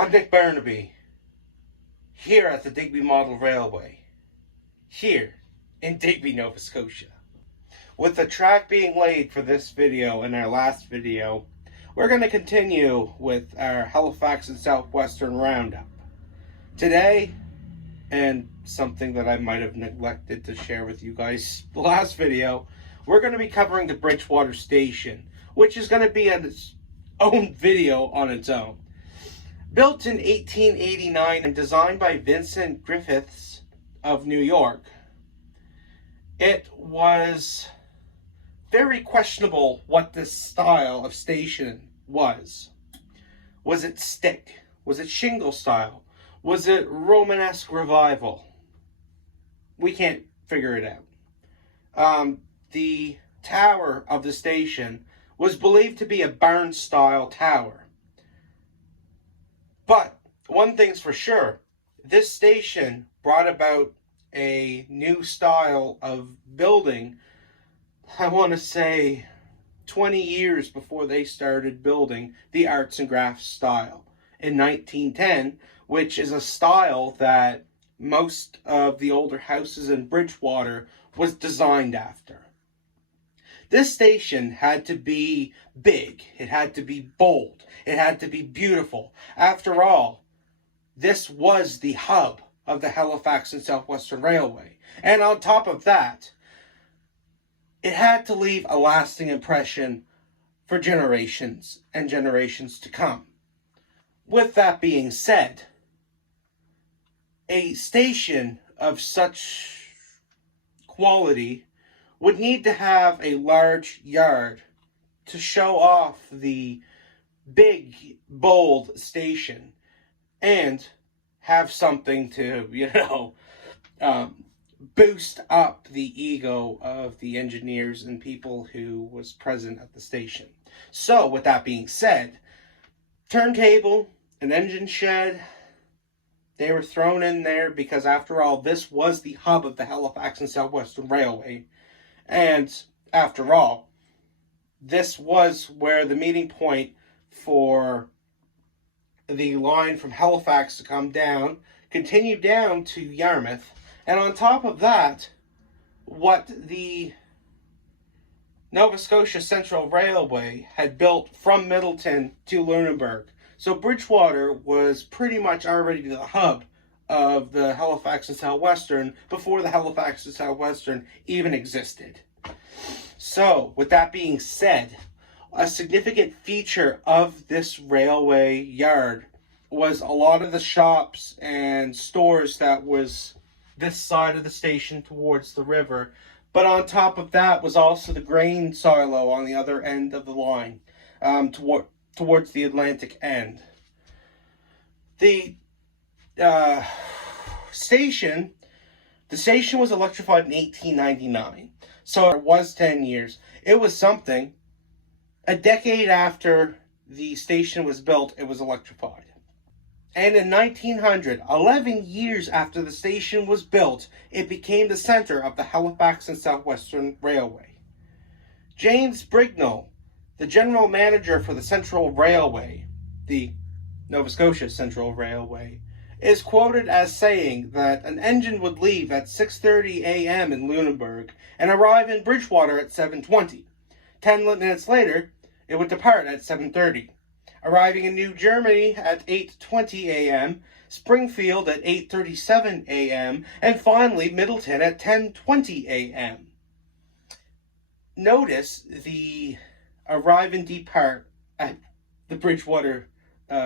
I'm Nick Barnaby, here at the Digby Model Railway, here in Digby, Nova Scotia. With the track being laid for this video and our last video, we're going to continue with our Halifax and Southwestern Roundup. Today, and something that I might have neglected to share with you guys the last video, we're going to be covering the Bridgewater station, which is going to be its own video on its own. Built in 1889 and designed by Vincent Griffiths of New York, it was very questionable what this style of station was. Was it stick? Was it shingle style? Was it Romanesque revival? We can't figure it out. The tower of the station was believed to be a barn-style tower. But one thing's for sure, this station brought about a new style of building, I want to say 20 years before they started building the arts and crafts style in 1910, which is a style that most of the older houses in Bridgewater was designed after. This station had to be big, it had to be bold, it had to be beautiful. After all, this was the hub of the Halifax and Southwestern Railway. And on top of that, it had to leave a lasting impression for generations and generations to come. With that being said, a station of such quality would need to have a large yard to show off the big, bold station and have something to, boost up the ego of the engineers and people who was present at the station. So, with that being said, turntable, an engine shed, they were thrown in there because, after all, this was the hub of the Halifax and Southwestern Railway. And after all, this was where the meeting point for the line from Halifax to come down, continue down to Yarmouth. And on top of that, what the Nova Scotia Central Railway had built from Middleton to Lunenburg. So Bridgewater was pretty much already the hub of the Halifax and Southwestern before the Halifax and Southwestern even existed. So, with that being said, a significant feature of this railway yard was a lot of the shops and stores that was this side of the station towards the river. But on top of that was also the grain silo on the other end of the line, towards the Atlantic end. The station was electrified in 1899, so it was 10 years. It was something. A decade after the station was built, it was electrified. And in 1900, 11 years after the station was built, it became the center of the Halifax and Southwestern Railway. James Brignall, the general manager for the Central Railway, the Nova Scotia Central Railway, is quoted as saying that an engine would leave at 6:30 a.m. in Lunenburg and arrive in Bridgewater at 7:20. 10 minutes later, it would depart at 7:30, arriving in New Germany at 8:20 a.m., Springfield at 8:37 a.m., and finally Middleton at 10:20 a.m. Notice the arrive and depart at the Bridgewater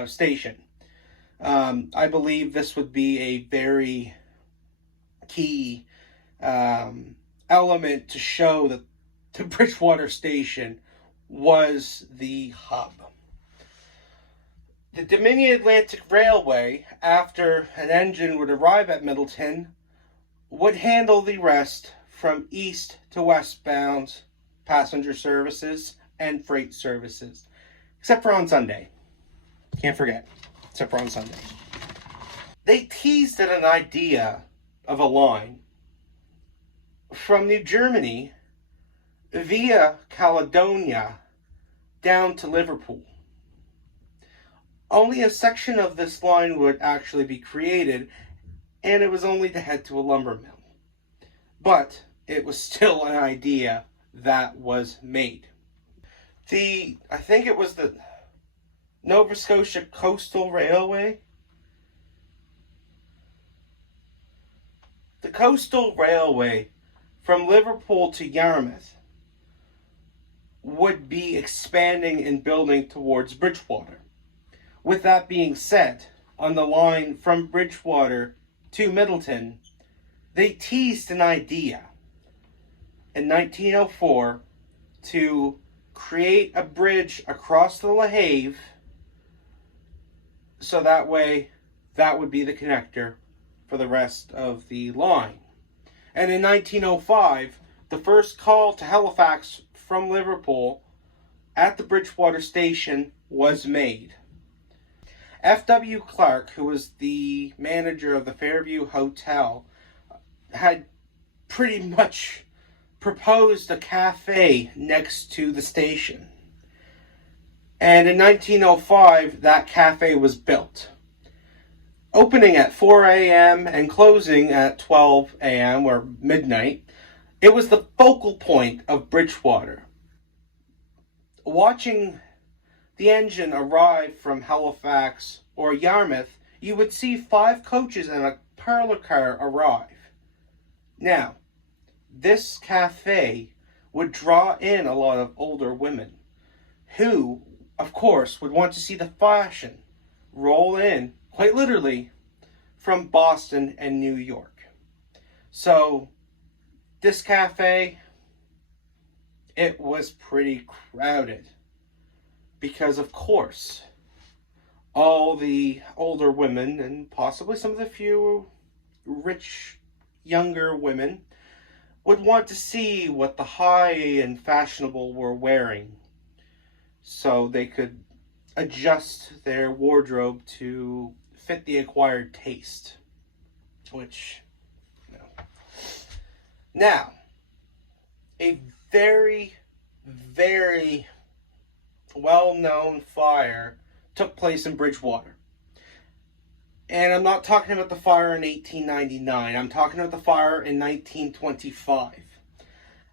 station. I believe this would be a very key element to show that the Bridgewater station was the hub. The Dominion Atlantic Railway, after an engine would arrive at Middleton, would handle the rest from east to westbound passenger services and freight services, except for on Sunday. Can't forget, except for on Sunday. They teased at an idea of a line from New Germany via Caledonia down to Liverpool. only a section of this line would actually be created, and it was only to head to a lumber mill. But it was still an idea that was made. I think it was the Nova Scotia Coastal Railway. The Coastal Railway from Liverpool to Yarmouth would be expanding and building towards Bridgewater. With that being said, on the line from Bridgewater to Middleton, they teased an idea in 1904 to create a bridge across the La Have, so that way that would be the connector for the rest of the line. And in 1905, the first call to Halifax from Liverpool at the Bridgewater station was made. F.W. Clark, who was the manager of the Fairview Hotel, had pretty much proposed a cafe next to the station. And in 1905, that cafe was built. Opening at 4 a.m. and closing at 12 a.m. or midnight, it was the focal point of Bridgewater. Watching the engine arrive from Halifax or Yarmouth, you would see 5 coaches and a parlor car arrive. Now, this cafe would draw in a lot of older women who, of course, would want to see the fashion roll in, quite literally, from Boston and New York. So, this cafe, it was pretty crowded. Because, of course, all the older women and possibly some of the few rich younger women would want to see what the high and fashionable were wearing, so they could adjust their wardrobe to fit the acquired taste, which, you know. Now, a very, very well-known fire took place in Bridgewater. And I'm not talking about the fire in 1899. I'm talking about the fire in 1925.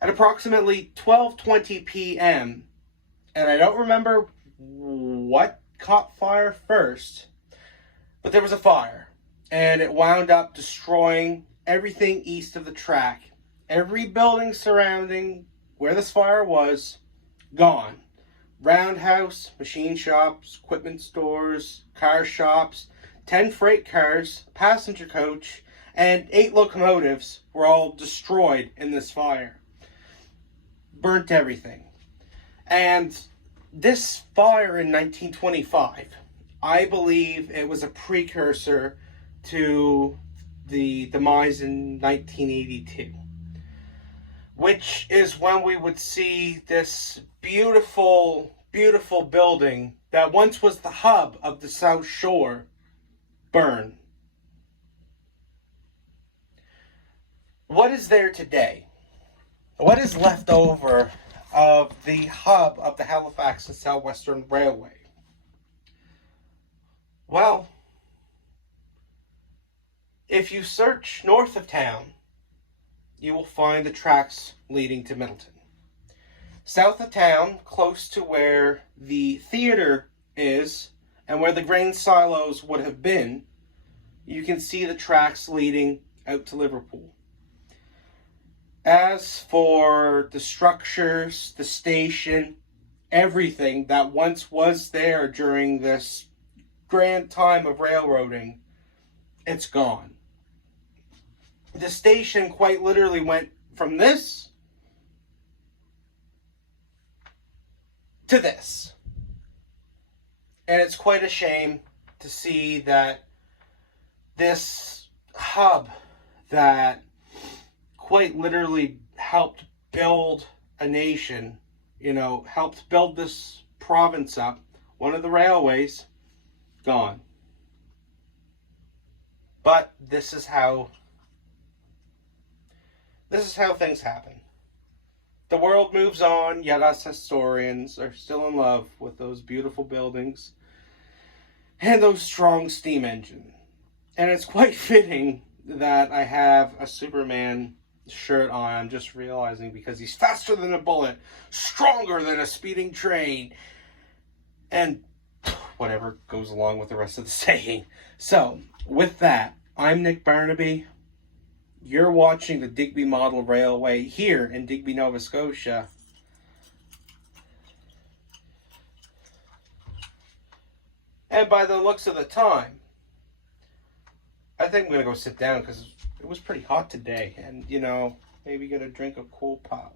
At approximately 12:20 p.m., and I don't remember what caught fire first, but there was a fire. And it wound up destroying everything east of the track. Every building surrounding where this fire was, gone. Roundhouse, machine shops, equipment stores, car shops, 10 freight cars, a passenger coach, and 8 locomotives were all destroyed in this fire. Burnt everything. And this fire in 1925, I believe it was a precursor to the demise in 1982. Which is when we would see this beautiful, beautiful building that once was the hub of the South Shore burn. What is there today? What is left over of the hub of the Halifax and Southwestern Railway? Well, if you search north of town, you will find the tracks leading to Middleton. South of town, close to where the theater is and where the grain silos would have been, you can see the tracks leading out to Liverpool. As for the structures, the station, everything that once was there during this grand time of railroading, it's gone. The station quite literally went from this to this. And it's quite a shame to see that this hub that quite literally helped build a nation, helped build this province up, one of the railways, gone. But this is how things happen. The world moves on, yet us historians are still in love with those beautiful buildings and those strong steam engine. And it's quite fitting that I have a Superman shirt on. I'm just realizing, because he's faster than a bullet, stronger than a speeding train, and whatever goes along with the rest of the saying. So, with that, I'm Nick Barnaby. You're watching the Digby Model Railway here in Digby, Nova Scotia. And by the looks of the time, I think I'm going to go sit down because it was pretty hot today. And, maybe get a drink of cool pop.